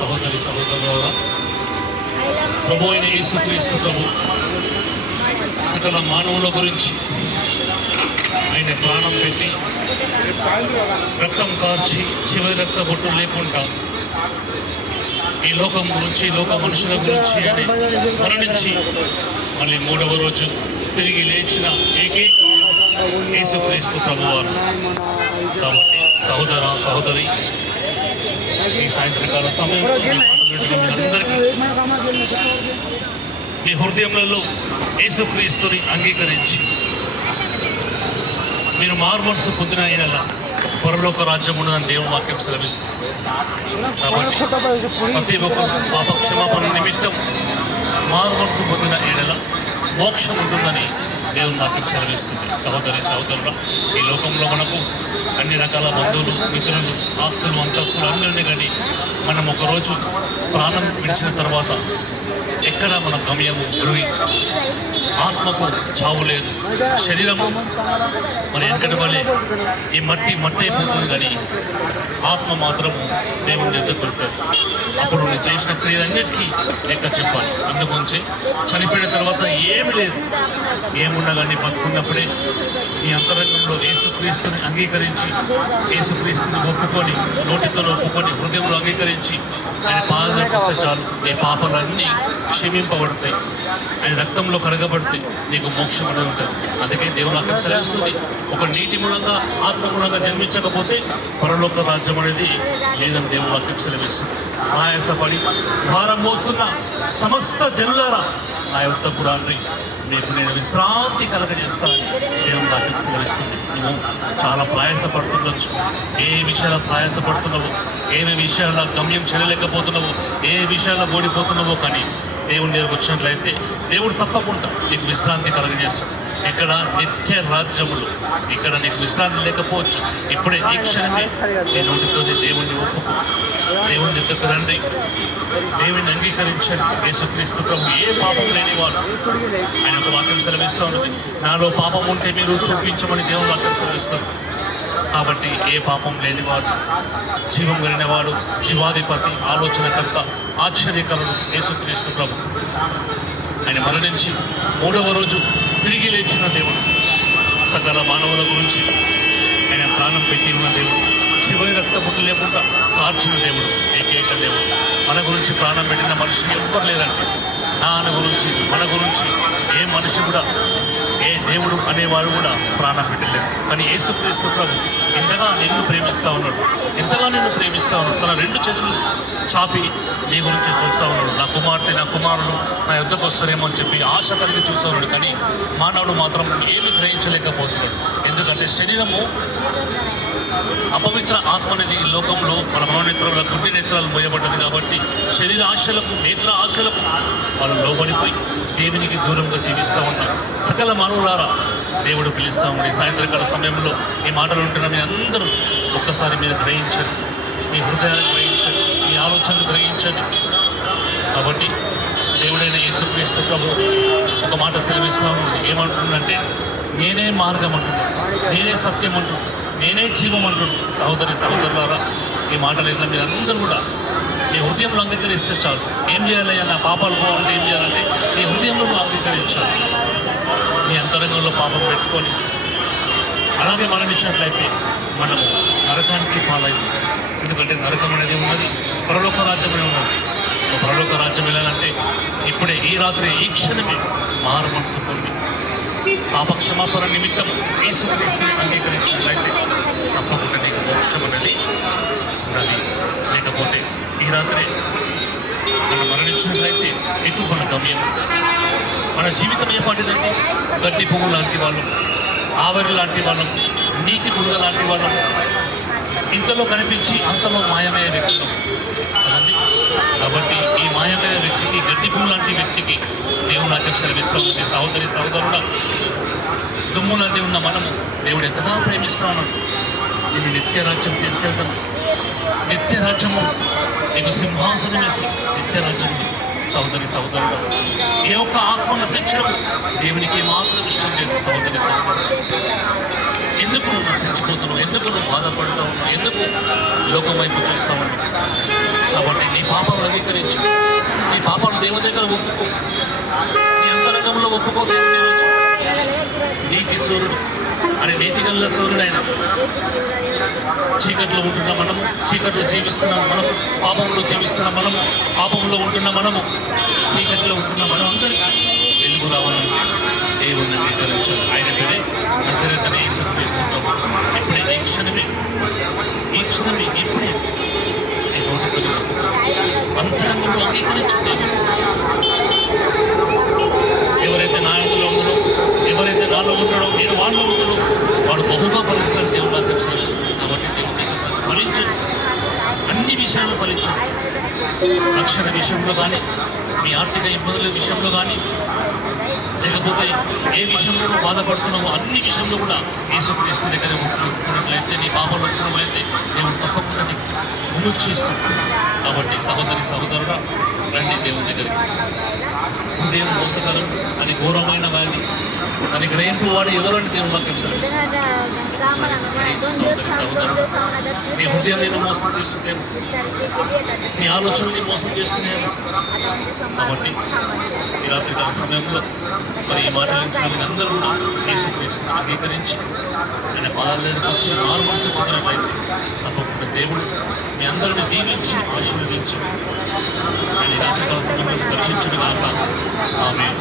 సహోదరి సహోదరులారా, ప్రభు అయిన యేసుక్రీస్తు ప్రభు సకల మానవుల గురించి ఆయన ప్రాణం పెట్టి రక్తం కార్చి చివరి రక్త బొట్టు లేకుండా ఈ లోకం గురించి లోక మనుషుల గురించి అని మరణించి మళ్ళీ మూడవ రోజు తిరిగి లేచిన ఏకైక యేసుక్రీస్తు ప్రభువారు. కాబట్టి సహోదర సహోదరి, ఈ సాయంత్రకాల సమయంలో అందరికీ మీ హృదయములలో యేసుక్రీస్తుని అంగీకరించి మీరు మారుమనసు పొందిన అయినలా పరలోక రాజ్యం ఉండదని దేవుని వాక్యం సెలవిస్తుంది. కాబట్టి ప్రతి ఒక్కరు పాప క్షమాపణ నిమిత్తం మారుమనసు పొందిన ఏడల మోక్షం ఉంటుందని దేవుని వాక్యం సెలవిస్తుంది. సహోదరి సహోదరుల, ఈ లోకంలో మనకు అన్ని రకాల బంధువులు, మిత్రులు, ఆస్తులు, అంతస్తులు అన్నీ కానీ మనం ఒకరోజు ప్రాణం విడిచిన తర్వాత ఎక్కడ మన గమ్యము గురి ఆత్మకు చావు లేదు. శరీరము మన వెనకటి వల్లే ఈ మట్టి అయిపోతుంది, కానీ ఆత్మ మాత్రము దేవుని ఎదుర్కొంటుంది. అప్పుడు నేను చేసిన క్రియలన్నిటికీ లెక్క చెప్పాలి. అందుగురించి చనిపోయిన తర్వాత ఏమి లేదు, ఏముండగానే బతుకున్నప్పుడే ఈ అంతరంగంలో యేసుక్రీస్తుని అంగీకరించి యేసుక్రీస్తుని ఒప్పుకొని నోటితో ఒప్పుకొని హృదయంలో అంగీకరించి ఆయన పాదాలు పడితే చాలు, నీ పాపాలన్నీ క్షమింపబడతాయి, ఆయన రక్తంలో కడగబడతాయి, నీకు మోక్షం అనేది ఉంటుంది. అందుకే దేవుని వాక్యం సెలవిస్తుంది, ఒక నీటి మూలంగా ఆత్మ మూలంగా జన్మించకపోతే పరలోక రాజ్యం అనేది లేదని దేవుని వాక్యం సెలవిస్తుంది. ఆయాసపడి భారం మోస్తున్న సమస్త జనులారా నా యొక్క పురాన్ని మీకు నేను విశ్రాంతి కలగజేస్తానని దేవుని వాక్యం సెలవిస్తుంది. నువ్వు చాలా ప్రయాసపడుతుండొచ్చు, ఏ విషయాల ప్రయాసపడుతున్నావో, ఏమి విషయాల గమ్యం చెల్లలేకపోతున్నావో, ఏ విషయాల్లో ఓడిపోతున్నావో, కానీ దేవుని దగ్గరకు వచ్చినట్లయితే దేవుడు తప్పకుండా నీకు విశ్రాంతి కలగజేస్తాడు. ఇక్కడ నిత్య రాజ్యములు, ఇక్కడ నీకు విశ్రాంతి లేకపోవచ్చు. ఇప్పుడే ఈ క్షణమే నీ నోటితోనే దేవుణ్ణి ఒప్పుకో, దేవుని దగ్గరకు రండి, దేవుని అంగీకరించండి. యేసుక్రీస్తు ప్రభు ఏ పాపం లేనివాడు. ఆయన ఒక వాక్యం సెలవిస్తూ ఉన్నది, నాలో పాపం ఉంటే మీరు చూపించమని దేవుని వాక్యం సెలవిస్తాడు. కాబట్టి ఏ పాపం లేనివాడు, జీవం కలిగినవాడు, జీవాధిపతి, ఆలోచనకర్త, ఆశ్చర్యకరుడు యేసుక్రీస్తు ప్రభు. ఆయన మరణించి మూడవ రోజు తిరిగి లేచిన దేవుడు, సకల మానవుల గురించి ఆయన ప్రాణం పెట్టి ఉన్న దేవుడు, చివరి రక్తపుట్టు లేకుండా కార్చిన దేవుడు, ఏకైక దేవుడు. మన గురించి ప్రాణం పెట్టిన మనిషి ఎవ్వరు లేరంటే, నాన్న గురించి మన గురించి ఏ మనిషి కూడా, ఏ దేవుడు అనేవాడు కూడా ప్రాణం పెట్టలేడు. కానీ యేసుక్రీస్తు ప్రభు ఎంతగా నిన్ను ప్రేమిస్తూ ఉన్నాడు, ఎంతగా నిన్ను ప్రేమిస్తూ ఉన్నాడు. తన రెండు చేతులు చాపి నీ గురించి చూస్తూ ఉన్నాడు. నా కుమార్తె, నా కుమారుడు నా యుద్ధకు వస్తారేమో అని చెప్పి ఆశ కలిగి చూస్తూ ఉన్నాడు. కానీ మానవుడు మాత్రం ఏమి గ్రహించలేకపోతున్నాడు. ఎందుకంటే శరీరము అపవిత్ర ఆత్మ అనేది ఈ లోకంలో మన మనోనేత్రంలో గుడ్డి నేత్రాలు మోయబడ్డది. కాబట్టి శరీర ఆశలకు, నేత్ర ఆశలకు వాళ్ళు లోబడిపోయి దేవునికి దూరంగా జీవిస్తూ ఉంటారు. సకల మానవులారా దేవుడు పిలుస్తూ ఉండి సాయంత్రకాల సమయంలో ఈ మాటలు ఉంటున్న మీ అందరూ ఒక్కసారి మీరు గ్రహించండి, మీ హృదయాన్ని గ్రహించండి, మీ ఆలోచనలు గ్రహించండి. కాబట్టి దేవుడైన యేసుక్రీస్తు ప్రభు ఒక మాట సెలవిస్తూ ఉంటుంది. ఏమంటుందంటే, నేనే మార్గం అంటున్నాను, నేనే సత్యం అంటున్నాను, నేనే జీవం అంటున్నాను. సహోదరి సహోదరులారా, ఈ మాటలు ఇట్లా మీరు అందరూ కూడా మీ హృదయంలో అంగీకరిస్తే చాలు. ఏం చేయాలయ్యా, నా పాపాలు పోవాలంటే ఏం చేయాలంటే నీ హృదయంలో నువ్వు అంగీకరించాలి. నీ అంతరంగంలో పాపం పెట్టుకొని అలాగే మరణించినట్లయితే మనం నరకానికి పాలైంది. ఎందుకంటే నరకం అనేది ఉన్నది, పరలోక రాజ్యం అనేది ఉన్నది. పరలోక రాజ్యం వెళ్ళాలంటే ఇప్పుడే ఈ రాత్రి ఈ క్షణమే మారు మనసు పొంది పాప క్షమాపణ నిమిత్తం యేసుక్రీస్తుని అంగీకరించినట్లయితే తప్పకుండా నీకు మోక్షం అనేది ఉన్నది. లేకపోతే ఈ రాత్రి మనం మరణించినట్లయితే ఎటు మన గమ్యం, మన జీవితం ఏపాటిదంటే గడ్డి పువ్వు లాంటి వాళ్ళం, ఆవరి లాంటి వాళ్ళం, నీటి పురుగ లాంటి వాళ్ళం, ఇంతలో కనిపించి అంతలో మాయమయ్యే వ్యక్తులు కదండి. కాబట్టి ఈ మాయమయ్యే వ్యక్తికి, గడ్డి పువ్వు లాంటి వ్యక్తికి దేవుడు నాట్యం సెలవిస్తూ ఉంది. సహోదరి సహోదరుడా, దుమ్ము లాంటి ఉన్న మనము దేవుడు ఎంతగా ప్రేమిస్తూ ఉన్నాడు. నీకు నిత్య రాజ్యం తీసుకెళ్తాను, నిత్య రాజ్యము నీకు సింహాసనం వేసి నిత్య రాజ్యం. సహోదరి సహోదరుడు, ఏ ఒక్క ఆత్మను పెంచడం దేవునికి మాత్రం ఇష్టం లేదు. సహోదరి సహోదరుడు, ఎందుకు నువ్వు నశించిపోతున్నావు, ఎందుకు నువ్వు బాధపడుతూ ఉన్నావు, ఎందుకు లోకం వైపు చూస్తూ ఉన్నావు? కాబట్టి నీ పాపాలను అంగీకరించు, నీ పాపాలు దేవుని దగ్గర ఒప్పుకో, నీ అంతరంగంలో ఒప్పుకో. దేవుని ఈరోజు నీతి సూర్యుడు అని నీతి గల్ల సూర్యుడు ఆయన. చీకట్లో ఉంటున్న మనము, చీకట్లో జీవిస్తున్నాం మనము, పాపంలో జీవిస్తున్న మనము, పాపంలో ఉంటున్న మనము, చీకట్లో ఉంటున్న మనం అందరికీ వెలుగు రావాలంటే దేవుణ్ణి అంగీకరించాలి. ఆయన పేరే నజరేతు యేసుక్రీస్తు ప్రభువు. ఇప్పుడే ఈ క్షణమే ఇప్పుడే నీ నోటితో అంతరంగంలో అంగీకరించు. ఎవరైతే నా ఎదులో ఉన్నారో, ఎవరైతే నాలో ఉన్నాడో, నేను వాళ్ళలో ఉన్నాడో వాడు బహుగా ఫలిస్తాడు. దేవుడు నాకు సెలవిస్తుంది. కాబట్టి దేవుని ఫలించు, అన్ని విషయాలు ఫలించు. రక్షణ విషయంలో కానీ, మీ ఆర్థిక ఇబ్బందుల విషయంలో కానీ, లేకపోతే ఏ విషయంలో నువ్వు బాధపడుతున్నావో అన్ని విషయంలో కూడా యేసుక్రీస్తు దగ్గర ఒప్పుకున్నట్లయితే, నీ పాపాలు ఒప్పుకున్నట్లయితే దేవుడు తప్పకుండా నీకు విముక్షిస్తుంది. కాబట్టి సహోదరుడా రండి దేవుని దగ్గరికి. హృదయం మోసకరం, అది ఘోరమైన వ్యాధి, దాని గ్రహింపు వాడు ఎవరంటే దేవుడు వాక్యం సెలవిస్తుంది. సహోదరుడు, నీ హృదయం నేను మోసం చేస్తున్నాను, నీ ఆలోచనని మోసం చేస్తున్నాను. కాబట్టి ఈ రాత్రికాల సమయంలో మరి ఈ మాటలు అందరూ కూడా యేసుక్రీస్తుని అంగీకరించి ఆయన పాదాల దగ్గరకు వచ్చి మారు మనసు పొందినట్లయితే తప్పకుండా దేవుడు మీ అందరిని దీవించి ఆశీర్వదించి ఆయన రాత్రికాల సమయంలో దర్శించును గాక. ఆమేన్.